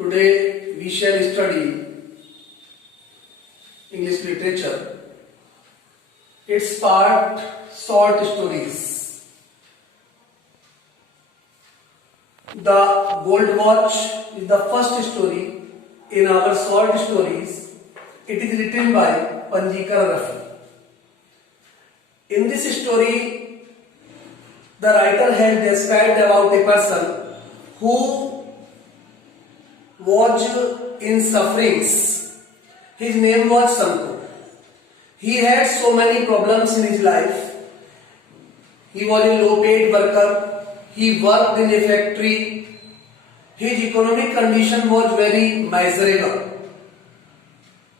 Today we shall study English literature. Its part short stories. The Gold Watch is the first story in our short stories. It is written by Panjikar Rafi. In this story, the writer has described about a person who was in sufferings. His name was Sanku. He had so many problems in his life. He was a low-paid worker. He worked in a factory. His economic condition was very miserable.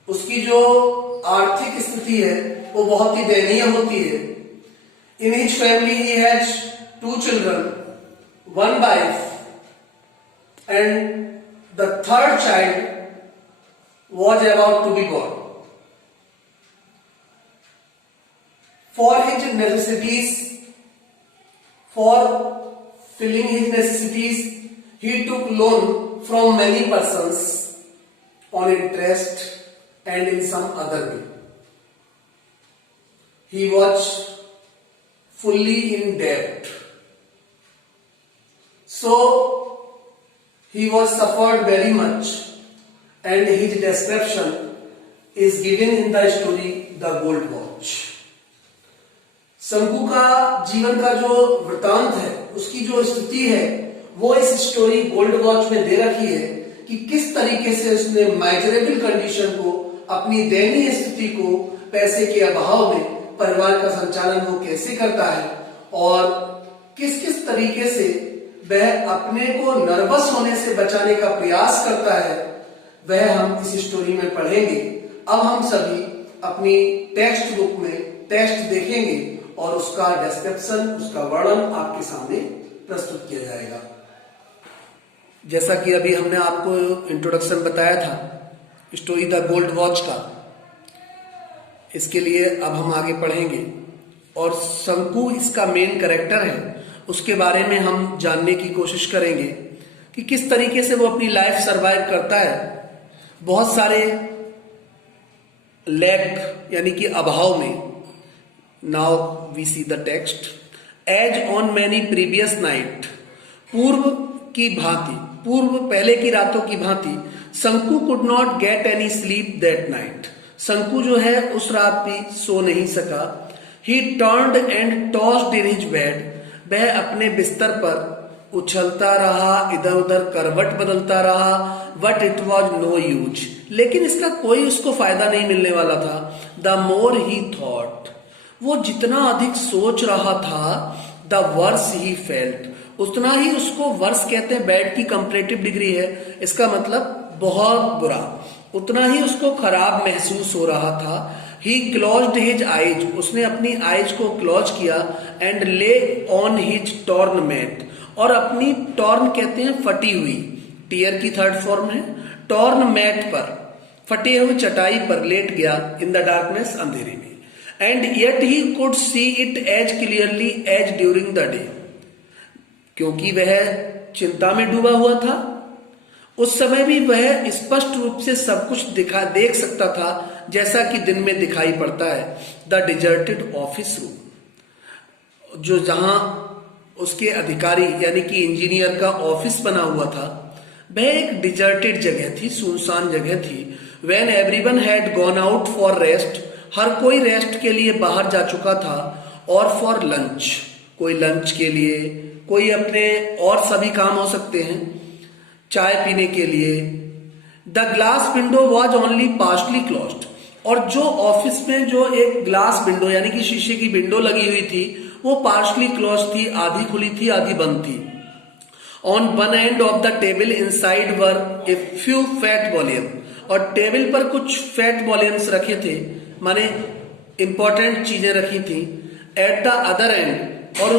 उसकी जो आर्थिक स्थिति है वो बहुत ही दयनीय होती है. In his family he has 2 children, 1 wife, and the 3rd child was about to be born. For his necessities, for filling his necessities, he took loan from many persons on interest and in some other way. He was fully in debt. So he was suffered very much, and his description is given in the story The Gold Watch. शंकु का जीवन का जो वृतांत है, उसकी जो स्थिति है, वो इस स्टोरी गोल्ड वॉच में दे रखी है कि किस तरीके से उसने माइजरेबल कंडीशन को, अपनी दयनीय स्थिति को, पैसे के अभाव में परिवार का संचालन वो कैसे करता है और किस किस तरीके से वह अपने को नर्वस होने से बचाने का प्रयास करता है, वह हम इस स्टोरी में पढ़ेंगे. अब हम सभी अपनी टेक्स्ट बुक में टेक्स्ट देखेंगे और उसका डिस्क्रिप्शन, उसका वर्णन आपके सामने प्रस्तुत किया जाएगा. जैसा कि अभी हमने आपको इंट्रोडक्शन बताया था स्टोरी द गोल्ड वॉच का, इसके लिए अब हम आगे पढ़ेंगे और शंकु इसका मेन कैरेक्टर है, उसके बारे में हम जानने की कोशिश करेंगे कि किस तरीके से वो अपनी लाइफ सरवाइव करता है. बहुत सारे लैक यानी कि अभाव में. Now we see the text. As on many previous night, पूर्व की भांति, पूर्व पहले की रातों की भांति, शंकु could not get any sleep that night. शंकु जो है उस रात भी सो नहीं सका. ही turned and tossed in his bed. वह अपने बिस्तर पर उछलता रहा, इधर उधर करवट बदलता रहा. But it was no use. लेकिन इसका कोई उसको फायदा नहीं मिलने वाला था. द मोर ही थॉट, वो जितना अधिक सोच रहा था, द वर्स ही फेल्ट, उतना ही उसको, वर्स कहते हैं बैड की कंपैरेटिव डिग्री है, इसका मतलब बहुत बुरा, उतना ही उसको खराब महसूस हो रहा था. ही क्लोज्ड हिज आइज, उसने अपनी आइज को क्लोज किया. एंड ले ऑन हिज टॉर्न मैट, और अपनी टॉर्न कहते हैं फटी हुई, टीयर की 3rd फॉर्म है. टॉर्न मैट पर, फटे हुए चटाई पर लेट गया. इन द डार्कनेस, अंधेरे में. And yet he could see it as clearly as during the day, क्योंकि वह चिंता में डूबा हुआ था, उस समय भी वह स्पष्ट रूप से सब कुछ देख सकता था जैसा कि दिन में दिखाई पड़ता है. द डिजर्टेड ऑफिस रूम, जो जहां उसके अधिकारी यानी कि इंजीनियर का ऑफिस बना हुआ था, वह एक डिजर्टेड जगह थी, सुनसान जगह थी. When everyone had gone out for rest, हर कोई रेस्ट के लिए बाहर जा चुका था. और फॉर लंच, कोई लंच के लिए, कोई अपने और सभी काम हो सकते हैं, चाय पीने के लिए. The glass window was only partially closed, और जो ऑफिस में जो एक ग्लास विंडो यानी कि शीशे की विंडो लगी हुई थी, वो पार्शली क्लोज थी, आधी खुली थी, आधी बंद थी. On one end of the table inside were a few fat volume, और टेबल पर कुछ फैट वॉल्यूम्स रखे थे, माने इंपॉर्टेंट चीजें रखी थी. एट द अदर एंड, और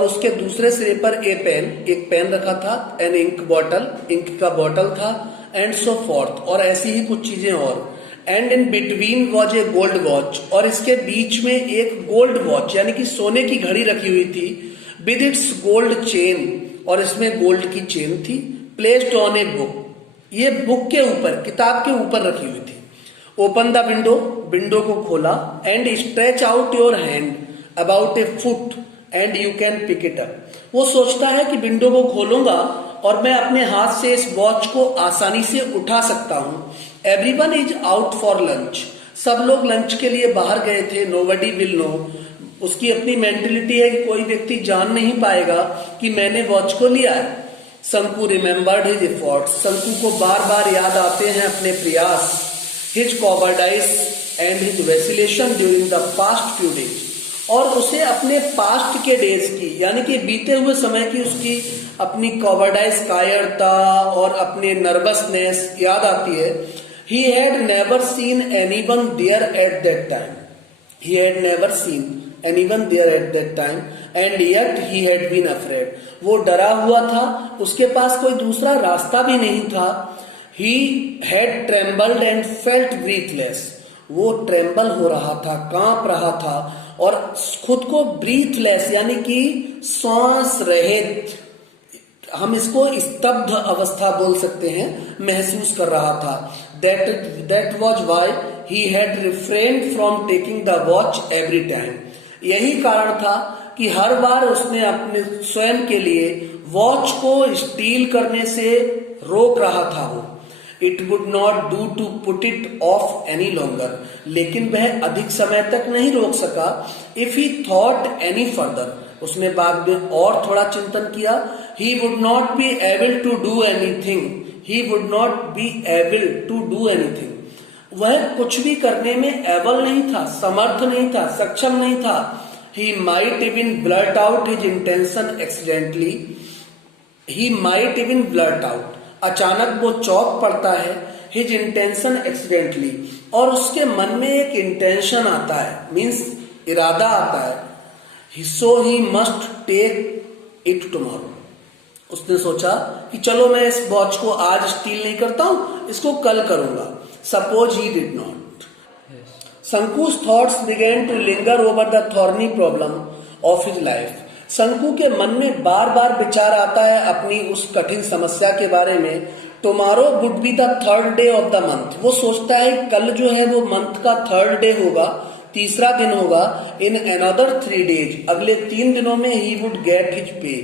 उसके दूसरे सिरे पर एक पेन रखा था. एन इंक बॉटल, इंक का बॉटल था. एंड सो फोर्थ, और ऐसी ही कुछ चीजें और. And in between was a gold watch, और इसके बीच में एक गोल्ड वॉच यानी कि सोने की घड़ी रखी हुई थी. विद इट्स गोल्ड चेन, और इसमें गोल्ड की चेन थी. प्लेस्ड ऑन ए बुक, ये बुक के ऊपर, किताब के ऊपर रखी हुई थी। ओपन द विंडो, विंडो को खोला, and stretch out your hand about a foot and you can pick it up. वो सोचता है कि विंडो को खोलूंगा और मैं अपने हाथ से इस वॉच को आसानी से उठा सकता हूं। Everyone is out for lunch, सब लोग लंच के लिए बाहर गए थे। नोबडी विल नो, उसकी अपनी मेंटेलिटी है कि कोई व्यक्ति जान नहीं पाएगा कि मैंने वॉच को लिया है। शंकु रिमेम्बर्ड हिज एफर्ट्स, शंकु को बार बार याद आते हैं अपने प्रयास। His cowardice and his vacillation during the past few days, और उसे अपने पास्ट के डेज की, यानी कि बीते हुए समय की उसकी अपनी कॉवर्डाइस, कायरता और अपने नर्वसनेस याद आती है। He had never seen anyone there at that time. He had never seen anyone there at that time, and yet he had been afraid. वो डरा हुआ था, उसके पास कोई दूसरा रास्ता भी नहीं था। He had trembled and felt breathless. वो ट्रेम्बल हो रहा था, कांप रहा था और खुद को ब्रीथलेस यानी कि सांस रहित, हम इसको स्तब्ध अवस्था बोल सकते हैं, महसूस कर रहा था। That was why he had refrained from taking the watch every time. यही कारण था कि हर बार उसने अपने स्वयं के लिए वॉच को स्टील करने से रोक रहा था। वो It would not do to put it off any longer, लेकिन वह अधिक समय तक नहीं रोक सका। If he thought any further, उसने बाद में और थोड़ा चिंतन किया। He would not be able to do anything. He would not be able to do anything. वह कुछ भी करने में एबल नहीं था, समर्थ नहीं था, सक्षम नहीं था। He might even blurt out his intention accidentally. He might even blurt out. अचानक वो चौंक पड़ता है। His intention accidentally, और उसके मन में एक इंटेंशन आता है, मीन्स इरादा आता है। So he must take it tomorrow. उसने सोचा कि चलो मैं इस वॉच को आज स्टील नहीं करता हूं, इसको कल करूंगा। Suppose he did not. Shanku's thoughts began to linger over the thorny problem of his life. शंकु के मन में बार बार विचार आता है अपनी उस कठिन समस्या के बारे में। Tomorrow would be the third day of the month, वो सोचता है कल जो है वो मंथ का थर्ड डे होगा, तीसरा दिन होगा। इन अनदर 3 days, अगले 3 दिनों में he would get his pay,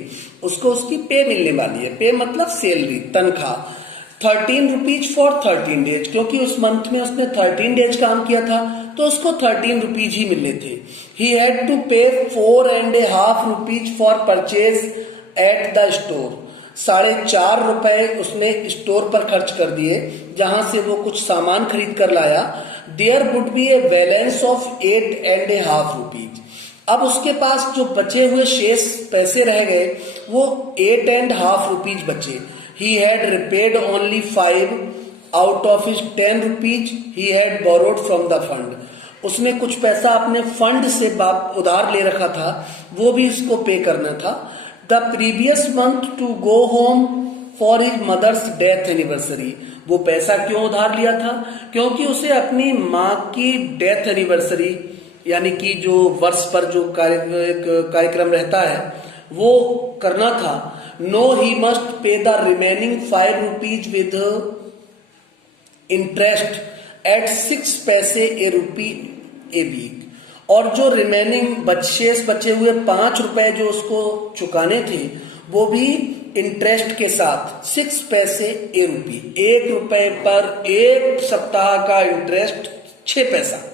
उसको उसकी पे मिलने वाली है। पे मतलब सैलरी, तनख्वाह। 13 रुपीज फॉर 13 days, क्योंकि उस मंथ में उसने 13 days काम किया था तो उसको 13 रुपीज ही मिलने थे। ही हैड टू पे 4.5 rupees for purchase at the store, 4.5 रुपए उसने स्टोर पर खर्च कर दिए जहां से वो कुछ सामान खरीद कर लाया। There would be a balance of 8.5 rupees. अब उसके पास जो बचे हुए शेष पैसे रह गए वो 8.5 रुपीज बचे। He had repaid only 5 out of his 10 rupees he had borrowed from the fund. उसने कुछ पैसा अपने फंड से उधार ले रखा था, वो भी इसको पे करना था। The previous month to go home for his mother's death anniversary, वो पैसा क्यों उधार लिया था? क्योंकि उसे अपनी माँ की डेथ एनिवर्सरी यानी कि जो वर्ष पर जो कार्यक्रम रहता है वो करना था। No he must pay the remaining 5 rupees with interest at 6 paise A rupee a week. और जो रिमेनिंग शेष बचे हुए 5 रुपए जो उसको चुकाने थे वो भी इंटरेस्ट के साथ 6 पैसे ए रुपी, 1 रुपए पर 1 सप्ताह का इंटरेस्ट 6 पैसा।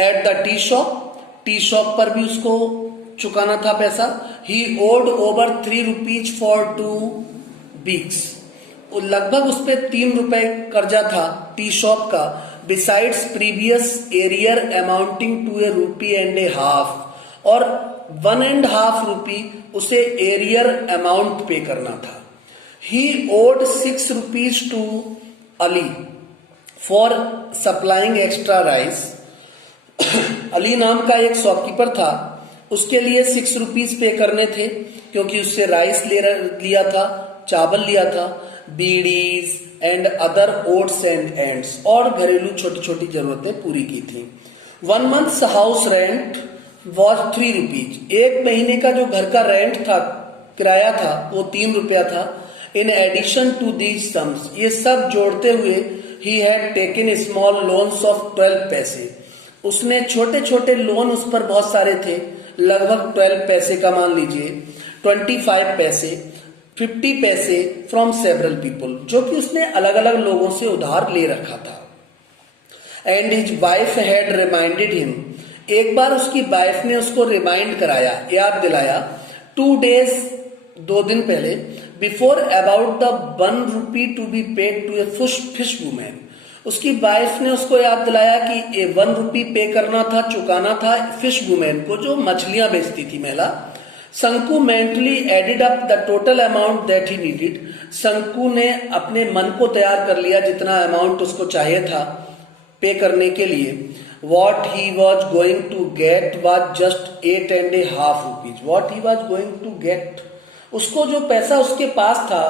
एट द टी शॉप पर भी उसको चुकाना था पैसा। He owed over 3 rupees for 2 weeks, लगभग उस पर 3 रुपए कर्जा था टी शॉप का। Besides previous arrear amounting to a ₹1.5, और 1.5 रुपी उसे एरियर अमाउंट पे करना था। He owed 6 rupees to Ali for supplying extra rice. Ali नाम का एक शॉपकीपर था, उसके लिए 6 रुपीज पे करने थे क्योंकि उससे राइस लिया था, चावल लिया था, bidis and other oats and ends, और घरेलू छोटी छोटी जरूरतें पूरी की थी। 1 month's house rent was 3 rupees, 1 महीने का जो घर का रेंट था, किराया था, वो 3 रुपया था। In addition to these sums, ये सब जोड़ते हुए he had taken small loans of 12 paise, उसने छोटे छोटे लोन उस पर बहुत सारे थे, लगभग 12 पैसे का मान लीजिए, 25 पैसे, 50 पैसे फ्रॉम सेवरल पीपल, जो कि उसने अलग अलग लोगों से उधार ले रखा था। And his wife had reminded him, एक बार उसकी वाइफ ने उसको रिमाइंड कराया, याद दिलाया, 2 days, 2 दिन पहले, before about the 1 rupee to be paid to a fish women, उसकी वाइफ ने उसको याद दिलाया कि 1 rupee पे करना था, चुकाना था फिश वुमेन को, जो मछलियां बेचती थी महिला। शंकु mentally added up the total amount that he needed, शंकु ने अपने मन को तैयार कर लिया जितना अमाउंट उसको चाहिए था पे करने के लिए। What he was going to get was just 8.5 rupees. What he was going to get, उसको जो पैसा उसके पास था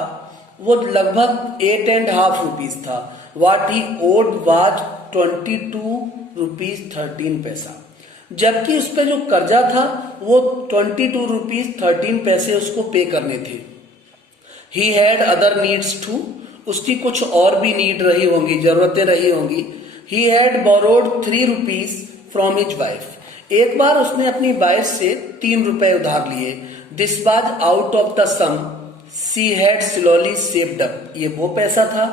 वो लगभग 8.5 rupees था। What he owed was 22 rupees 13 पैसा, जबकि उस पर जो कर्जा था वो 22 rupees 13 पैसे उसको पे करने थे। He had other needs too, उसकी कुछ और भी नीड रही होंगी, जरूरतें रही होंगी। He had borrowed 3 rupees from his wife, एक बार उसने अपनी वाइफ से 3 रुपए उधार लिए। This was out of the sum she had slowly saved up, ये वो पैसा था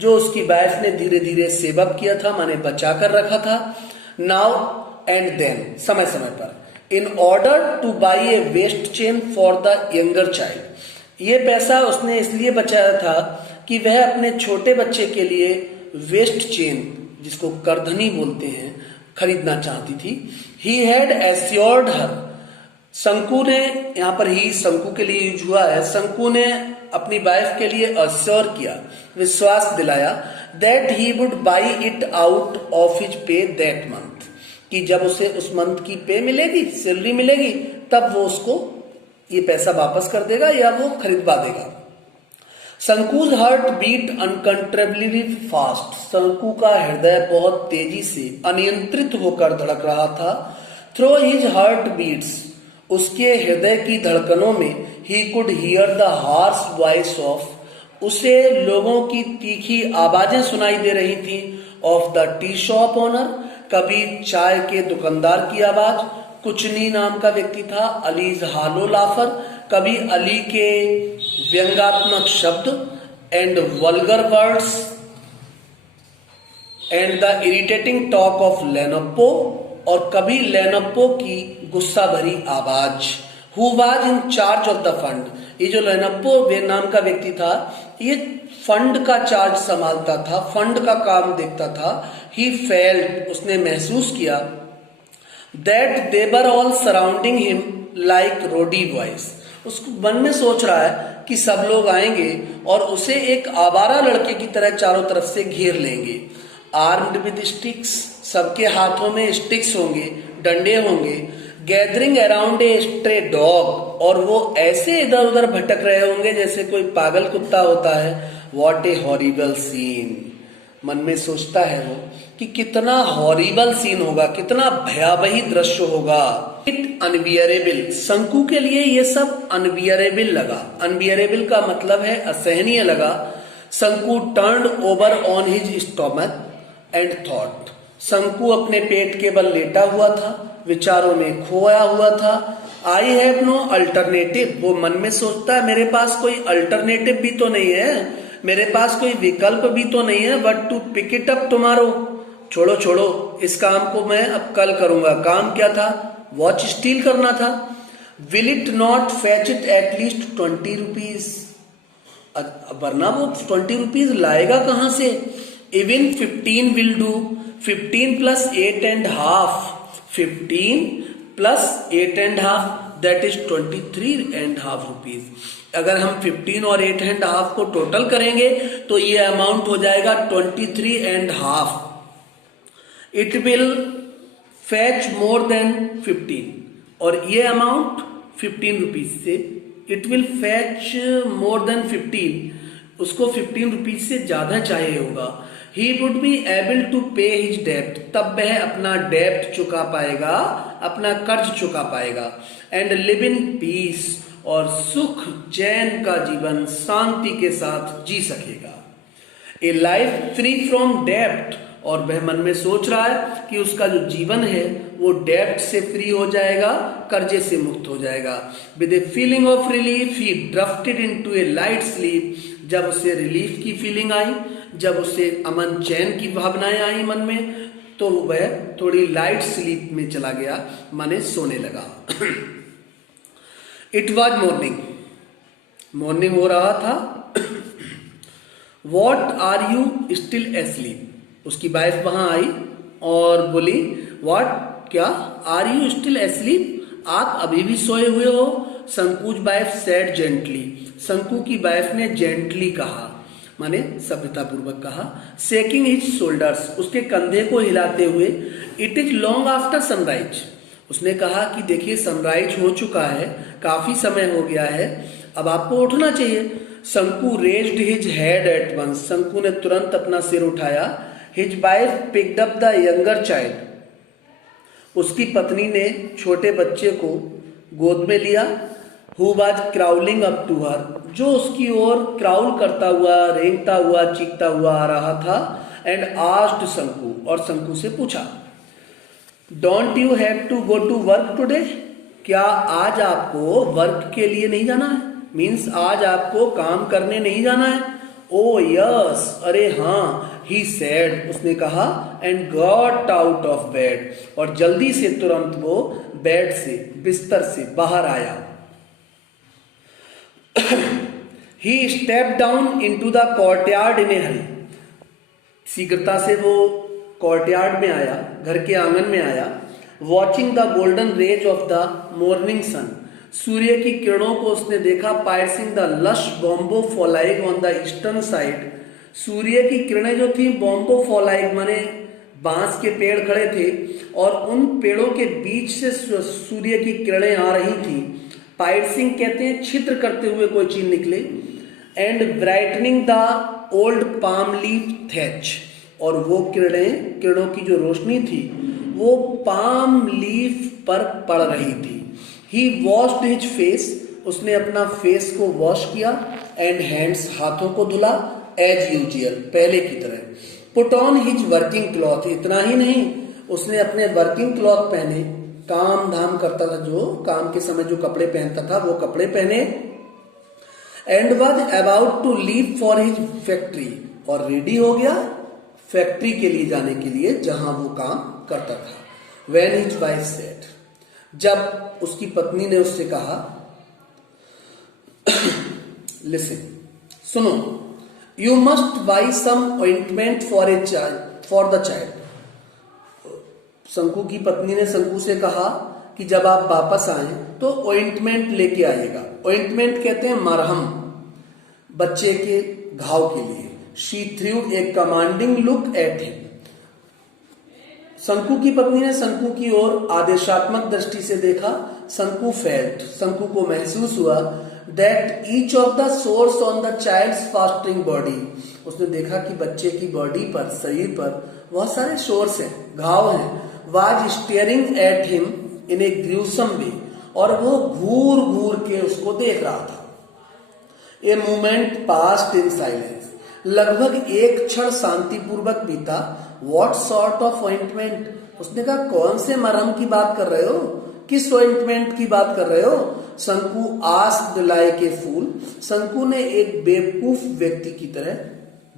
जो उसकी वाइफ ने धीरे धीरे सेव अप किया था, माने बचा कर रखा था। Now and then, समय समय पर, in order to buy a waist chain for the younger child, ये पैसा उसने इसलिए बचाया था कि वह अपने छोटे बच्चे के लिए वेस्ट चेन, जिसको करधनी बोलते हैं, खरीदना चाहती थी। He had assured her, शंकु ने, यहाँ पर ही शंकु के लिए यूज हुआ है, शंकु ने अपनी वाइफ के लिए अश्योर किया, विश्वास दिलाया, that he would buy it out of his pay that month, कि जब उसे उस मंथ की पे मिलेगी, सैलरी मिलेगी, तब वो उसको ये पैसा वापस कर देगा या वो खरीदवा देगा। शंकु's हार्ट बीट अनकंट्रोलेबली फास्ट, शंकु का हृदय बहुत तेजी से अनियंत्रित होकर धड़क रहा था। थ्रू हिज हार्ट बीट्स, उसके हृदय की धड़कनों में, he could hear the harsh voice of, उसे लोगों की तीखी आवाजें सुनाई दे रही थी, of the tea shop owner, कभी चाय के दुकानदार की आवाज, कुचनी नाम का व्यक्ति था, अलीज हालो लाफर, कभी अली के व्यंगात्मक शब्द, and vulgar words, and the irritating talk of Lenappo, और कभी लेनप्पो की गुस्सा भरी आवाज। Who was in charge of the fund, ये जो लेनप्पो नाम का व्यक्ति था, ये फंड का चार्ज संभालता था, फंड का काम देखता था। ही फेल्ट, उसने महसूस किया, that they were all surrounding him like rowdy boys, उसको मन में सोच रहा है कि सब लोग आएंगे और उसे एक आवारा लड़के की तरह चारों तरफ से घेर लेंगे। आर्म्ड विद स्टिक्स, सबके हाथों में स्टिक्स होंगे, डंडे होंगे। Gathering around a stray dog, और वो ऐसे इधर उधर भटक रहे होंगे जैसे कोई पागल कुत्ता होता है। व्हाट ए हॉरिबल सीन, मन में सोचता है वो कि कितना हॉरिबल सीन होगा, कितना भयावही दृश्य होगा। इट अनबियरेबल, शंकु के लिए ये सब अनबियरेबल लगा। अनबियरेबल का मतलब है असहनीय लगा। शंकु turned over on his stomach and thought, शंकु अपने पेट के बल लेटा हुआ था, विचारों में खोया हुआ था। आई हैव नो अल्टरनेटिव, वो मन में सोचता है मेरे पास कोई अल्टरनेटिव भी तो नहीं है, मेरे पास कोई विकल्प भी तो नहीं है, but to pick it up tomorrow, छोड़ो छोड़ो, इस काम को मैं अब कल करूंगा। काम क्या था? वॉच स्टील करना था। Will it not fetch it at least 20 rupees, वरना वो 20 रुपीज लाएगा कहां से? Even 15 will do, 15 plus 8.5, 15 plus 8.5 that is 23.5 rupees. अगर हम 15 और 8.5 को टोटल करेंगे तो ये अमाउंट हो जाएगा 23.5। It will fetch more than 15, और ये अमाउंट 15 रुपीज से, it will fetch more than 15, उसको 15 रुपीज से ज्यादा चाहिए होगा। He would be able to pay his डेब्ट, तब वह अपना डेब्ट चुका पाएगा, अपना कर्ज चुका पाएगा। एंड लिव इन पीस, और सुख चैन का जीवन शांति के साथ जी सकेगा। ए लाइफ फ्री फ्रॉम डेब्ट, और वह मन में सोच रहा है कि उसका जो जीवन है वो डेब्ट से फ्री हो जाएगा, कर्जे से मुक्त हो जाएगा। With a feeling of relief he drifted into A light sleep, जब उसे रिलीफ की फीलिंग आई, जब उसे अमन चैन की भावनाएं आई मन में, तो वह थोड़ी लाइट स्लीप में चला गया, माने सोने लगा। इट वॉज मॉर्निंग, मॉर्निंग हो रहा था। What are you still asleep, उसकी वाइफ वहां आई और बोली व्हाट, क्या, आर यू स्टिल एस्लीप, आप अभी भी सोए हुए हो। शंकुज वाइफ सेड जेंटली, शंकु की वाइफ ने जेंटली कहा, माने सभ्यता पूर्वक कहा। शेकिंग हिज शोल्डर्स, उसके कंधे को हिलाते हुए। It is long after sunrise, उसने कहा कि देखिए सनराइज हो चुका है, काफी समय हो गया है, अब आपको उठना चाहिए। Shanku raised his head at once, Shanku ने तुरंत अपना सिर उठाया। His wife picked up the younger child, उसकी पत्नी ने छोटे बच्चे को गोद में लिया। Who was crawling up to her, जो उसकी ओर क्राउल करता हुआ, रेंगता हुआ, चीखता हुआ आ रहा था। एंड आस्क्ड शंकु, और शंकु से पूछा, don't you have to go to work today, क्या आज आपको वर्क के लिए नहीं जाना है, मीन्स आज आपको काम करने नहीं जाना है। ओ यस, अरे हाँ, ही सेड, उसने कहा। And got out of bed, और जल्दी से तुरंत वो बेड से, बिस्तर से बाहर आया। He step down into the courtyard in a hurry, शीघ्रता से वो कोर्टयार्ड में आया, घर के आंगन में आया। Watching the golden rays of the morning sun, सूर्य की किरणों को उसने देखा। Piercing the lush bamboo foliage on the eastern side, सूर्य की किरणें जो थी बॉम्बो फॉलाइग माने बांस के पेड़ खड़े थे और उन पेड़ों के बीच से सूर्य की किरणें आ रही थी। पायर्सिंग कहते हैं छिद्र करते हुए कोई चीज निकले। And brightening the old palm leaf thatch, और वो किरणों की जो रोशनी थी वो पाम लीफ पर पड़ रही थी। ही वॉश्ड हिज फेस, उसने अपना फेस को वॉश किया। एंड हैंड्स, हाथों को धुला। एज यूजुअल, पहले की तरह। Put on his working cloth, इतना ही नहीं, उसने अपने वर्किंग क्लॉथ पहने, काम धाम करता था जो काम के समय जो कपड़े पहनता था वो कपड़े पहने। And was about to leave for his factory, और रेडी हो गया फैक्ट्री के लिए जाने के लिए जहां वो काम करता था। व्हेन हिज वाइफ सेड, जब उसकी पत्नी ने उससे कहा, लिसन, सुनो, you must buy some ointment for a child, for the child. Shanku की पत्नी ने शंकु से कहा कि जब आप वापस आए तो ऑइंटमेंट लेके आइएगा। ऑइंटमेंट कहते हैं मरहम, बच्चे के घाव के लिए। She through a commanding look at him, शंकु की पत्नी ने शंकु की ओर आदेशात्मक दृष्टि से देखा। शंकु फेल्ट, शंकु को महसूस हुआ that each of the sores on the child's fasting body, उसने देखा कि बच्चे की बॉडी पर, शरीर पर बहुत सारे सोर्स हैं, घाव हैं। Was staring at him in a gruesome way, और वो घूर घूर के उसको देख रहा था। A moment passed in silence, लगभग एक क्षण शांतिपूर्वक बीता। व्हाट सॉर्ट ऑफ ऑइंटमेंट, उसने कहा कौन से मरहम की बात कर रहे हो, किस ऑइंटमेंट की बात कर रहे हो। शंकु आस्क्ड लाइक ए फूल, शंकु ने एक बेवकूफ व्यक्ति की तरह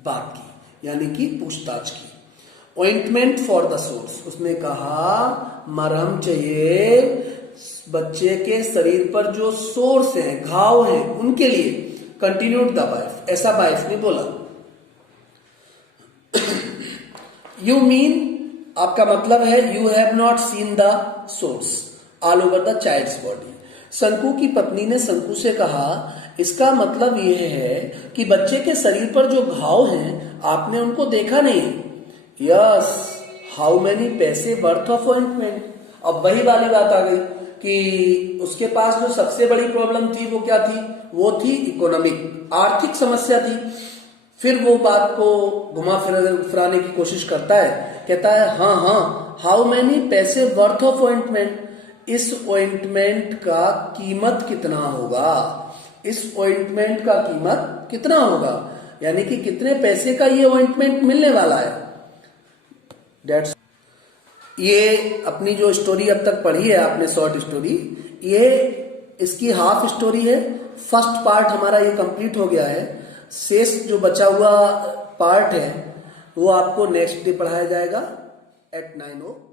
बात की, यानी कि पूछताछ की। ऑइंटमेंट फॉर द सोर्स, उसने कहा मरहम चाहिए बच्चे के शरीर पर जो सोर्स हैं, घाव हैं, उनके लिए। कंटिन्यूड द वाइफ, ऐसा वाइफ ने बोला। यू मीन, आपका मतलब है, you have not seen the sores all over the child's body. Shanku की पत्नी ने शंकु से कहा, इसका मतलब यह है कि बच्चे के शरीर पर जो घाव हैं आपने उनको देखा नहीं। यस, हाउ मेनी पैसे वर्थ ऑफ ऑइंटमेंट। अब वही वाली बात आ गई कि उसके पास जो सबसे बड़ी प्रॉब्लम थी वो क्या थी, वो थी इकोनॉमिक, आर्थिक समस्या थी। फिर वो बात को घुमा फिराने की कोशिश करता है, कहता है हाँ, हाउ मेनी पैसे वर्थ ऑफ ऑइंटमेंट, इस ऑइंटमेंट का कीमत कितना होगा, इस ऑइंटमेंट का कीमत कितना होगा, यानी कि कितने पैसे का ये ऑइंटमेंट मिलने वाला है। डेट्स ये अपनी जो स्टोरी अब तक पढ़ी है आपने, शॉर्ट स्टोरी, ये इसकी हाफ स्टोरी है। फर्स्ट पार्ट हमारा ये कंप्लीट हो गया है। शेष जो बचा हुआ पार्ट है वो आपको नेक्स्ट डे पढ़ाया जाएगा एट 9 o'clock।